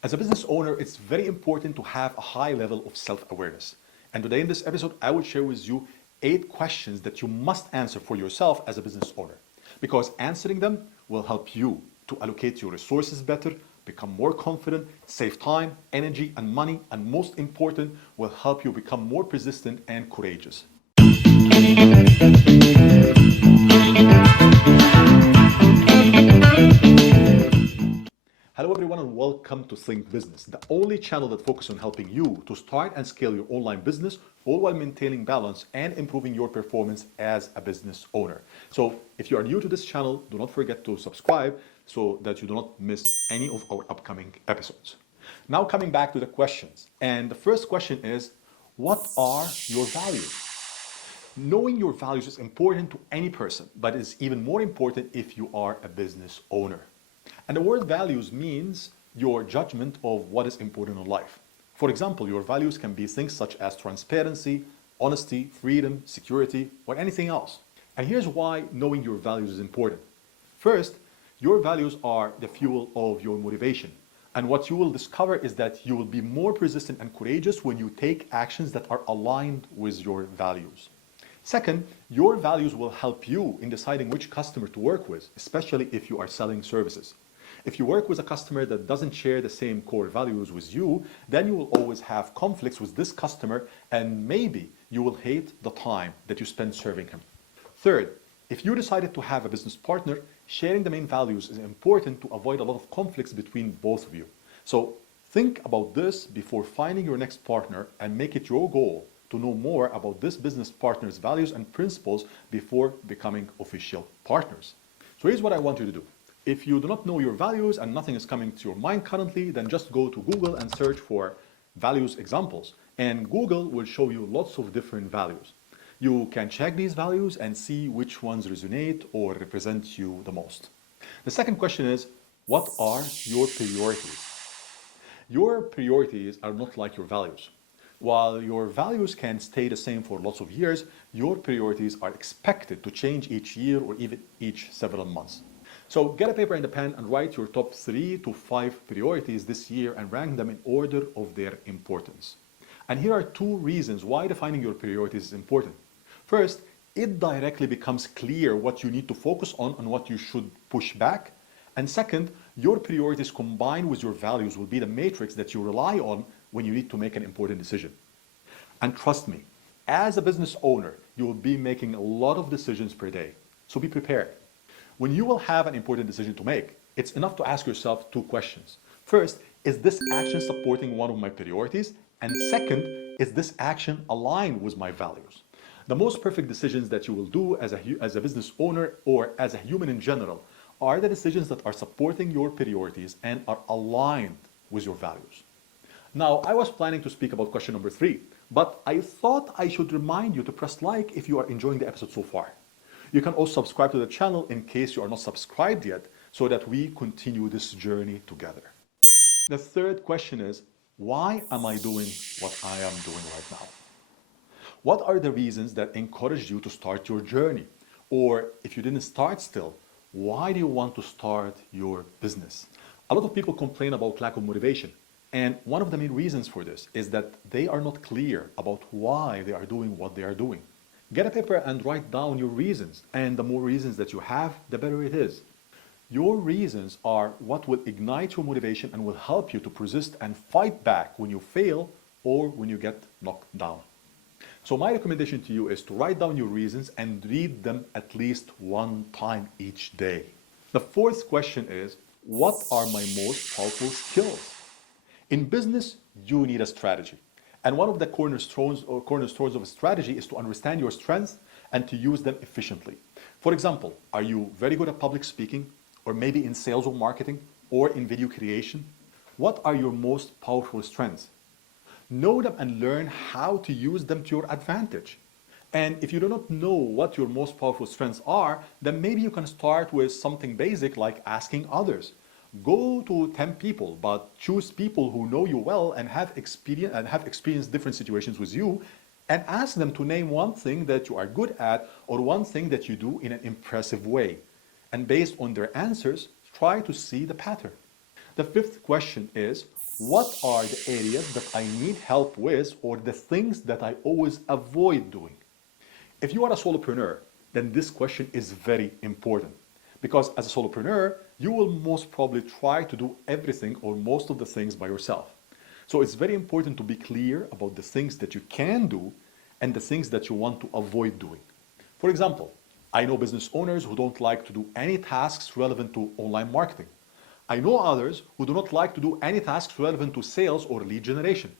As a business owner, it's very important to have a high level of self-awareness. And today in this episode, I will share with you 8 questions that you must answer for yourself as a business owner. Because answering them will help you to allocate your resources better, become more confident, save time, energy, and money, and most important, will help you become more persistent and courageous. Hello everyone and welcome to Think Business, the only channel that focuses on helping you to start and scale your online business, all while maintaining balance and improving your performance as a business owner. So if you are new to this channel, do not forget to subscribe so that you do not miss any of our upcoming episodes. Now coming back to the questions, and the first question is, what are your values? Knowing your values is important to any person, but is even more important if you are a business owner. And the word values means your judgment of what is important in life. For example, your values can be things such as transparency, honesty, freedom, security, or anything else. And here's why knowing your values is important. First, your values are the fuel of your motivation. And what you will discover is that you will be more persistent and courageous when you take actions that are aligned with your values. Second, your values will help you in deciding which customer to work with, especially if you are selling services. If you work with a customer that doesn't share the same core values with you, then you will always have conflicts with this customer and maybe you will hate the time that you spend serving him. Third, if you decided to have a business partner, sharing the main values is important to avoid a lot of conflicts between both of you. So think about this before finding your next partner and make it your goal to know more about this business partner's values and principles before becoming official partners. So here's what I want you to do. If you do not know your values and nothing is coming to your mind currently, then just go to Google and search for values examples. And Google will show you lots of different values. You can check these values and see which ones resonate or represent you the most. The second question is, what are your priorities? Your priorities are not like your values. While your values can stay the same for lots of years, your priorities are expected to change each year or even each several months. So get a paper and a pen and write your top 3 to 5 priorities this year and rank them in order of their importance. And here are 2 reasons why defining your priorities is important. First, it directly becomes clear what you need to focus on and what you should push back. And second, your priorities combined with your values will be the matrix that you rely on when you need to make an important decision. And trust me, as a business owner, you will be making a lot of decisions per day. So be prepared. When you will have an important decision to make, it's enough to ask yourself 2 questions. First, is this action supporting one of my priorities? And second, is this action aligned with my values? The most perfect decisions that you will do as a business owner or as a human in general are the decisions that are supporting your priorities and are aligned with your values. Now, I was planning to speak about question number 3, but I thought I should remind you to press like if you are enjoying the episode so far. You can also subscribe to the channel in case you are not subscribed yet so that we continue this journey together. The third question is, why am I doing what I am doing right now? What are the reasons that encouraged you to start your journey? Or if you didn't start still, why do you want to start your business? A lot of people complain about lack of motivation. And one of the main reasons for this is that they are not clear about why they are doing what they are doing. Get a paper and write down your reasons, and the more reasons that you have, the better it is. Your reasons are what will ignite your motivation and will help you to persist and fight back when you fail or when you get knocked down. So my recommendation to you is to write down your reasons and read them at least 1 time each day. The fourth question is, what are my most powerful skills? In business, you need a strategy. And one of the cornerstones of a strategy is to understand your strengths and to use them efficiently. For example, are you very good at public speaking, or maybe in sales or marketing, or in video creation? What are your most powerful strengths? Know them and learn how to use them to your advantage. And if you do not know what your most powerful strengths are, then maybe you can start with something basic like asking others. Go to 10 people, but choose people who know you well and have experienced different situations with you, and ask them to name one thing that you are good at or one thing that you do in an impressive way. And based on their answers, try to see the pattern. The fifth question is, what are the areas that I need help with or the things that I always avoid doing? If you are a solopreneur, then this question is very important because as a solopreneur, you will most probably try to do everything or most of the things by yourself. So it's very important to be clear about the things that you can do and the things that you want to avoid doing. For example, I know business owners who don't like to do any tasks relevant to online marketing. I know others who do not like to do any tasks relevant to sales or lead generation.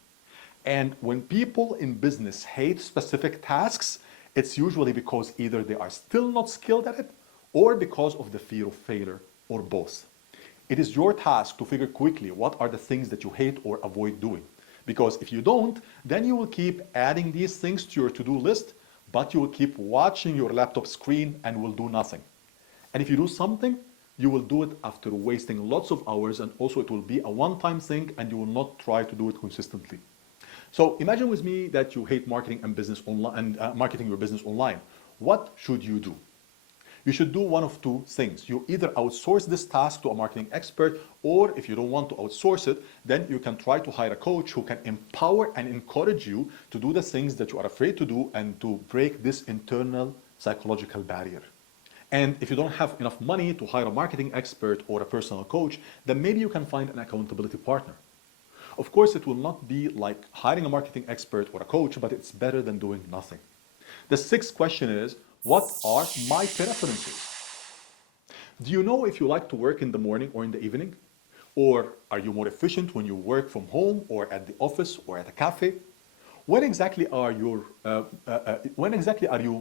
And when people in business hate specific tasks, it's usually because either they are still not skilled at it or because of the fear of failure or both. It is your task to figure quickly what are the things that you hate or avoid doing. Because if you don't, then you will keep adding these things to your to-do list, but you will keep watching your laptop screen and will do nothing. And if you do something, you will do it after wasting lots of hours, and also it will be a one-time thing and you will not try to do it consistently. So imagine with me that you hate marketing and business online and marketing your business online. What should you do? You should do one of two things. You either outsource this task to a marketing expert, or if you don't want to outsource it, then you can try to hire a coach who can empower and encourage you to do the things that you are afraid to do and to break this internal psychological barrier. And if you don't have enough money to hire a marketing expert or a personal coach, then maybe you can find an accountability partner. Of course, it will not be like hiring a marketing expert or a coach, but it's better than doing nothing. The sixth question is, what are my preferences? Do you know if you like to work in the morning or in the evening? Or are you more efficient when you work from home or at the office or at a cafe? When exactly are you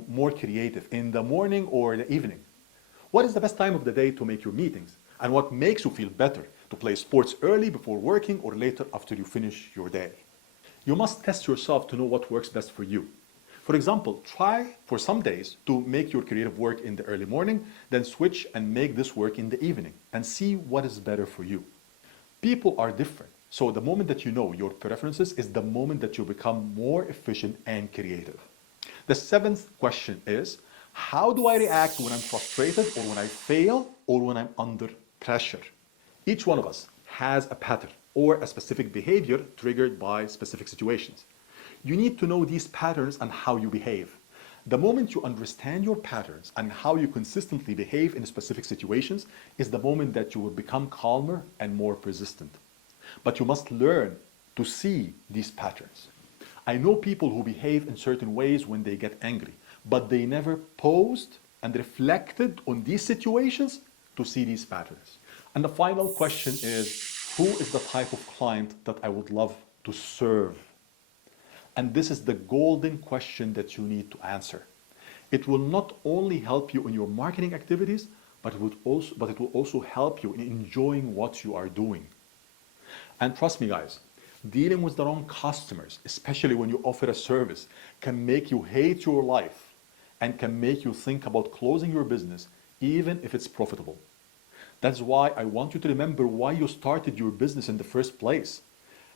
more creative, in the morning or the evening? What is the best time of the day to make your meetings? And what makes you feel better, to play sports early before working or later after you finish your day? You must test yourself to know what works best for you. For example, try for some days to make your creative work in the early morning, then switch and make this work in the evening and see what is better for you. People are different. So the moment that you know your preferences is the moment that you become more efficient and creative. The seventh question is, how do I react when I'm frustrated or when I fail or when I'm under pressure? Each one of us has a pattern or a specific behavior triggered by specific situations. You need to know these patterns and how you behave. The moment you understand your patterns and how you consistently behave in specific situations is the moment that you will become calmer and more persistent. But you must learn to see these patterns. I know people who behave in certain ways when they get angry, but they never paused and reflected on these situations to see these patterns. And the final question is, who is the type of client that I would love to serve? And this is the golden question that you need to answer. It will not only help you in your marketing activities, but it will also help you in enjoying what you are doing. And trust me, guys, dealing with the wrong customers, especially when you offer a service, can make you hate your life and can make you think about closing your business, even if it's profitable. That's why I want you to remember why you started your business in the first place.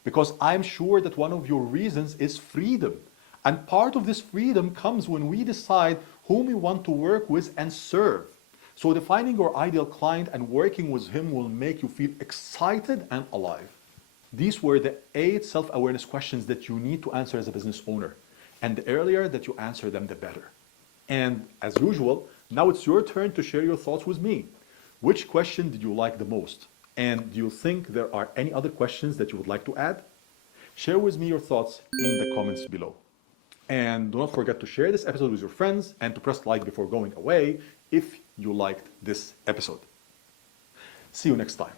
Because I'm sure that one of your reasons is freedom. And part of this freedom comes when we decide whom we want to work with and serve. So defining your ideal client and working with him will make you feel excited and alive. These were the 8 self-awareness questions that you need to answer as a business owner. And the earlier that you answer them, the better. And as usual, now it's your turn to share your thoughts with me. Which question did you like the most? And do you think there are any other questions that you would like to add? Share with me your thoughts in the comments below. And do not forget to share this episode with your friends and to press like before going away if you liked this episode. See you next time.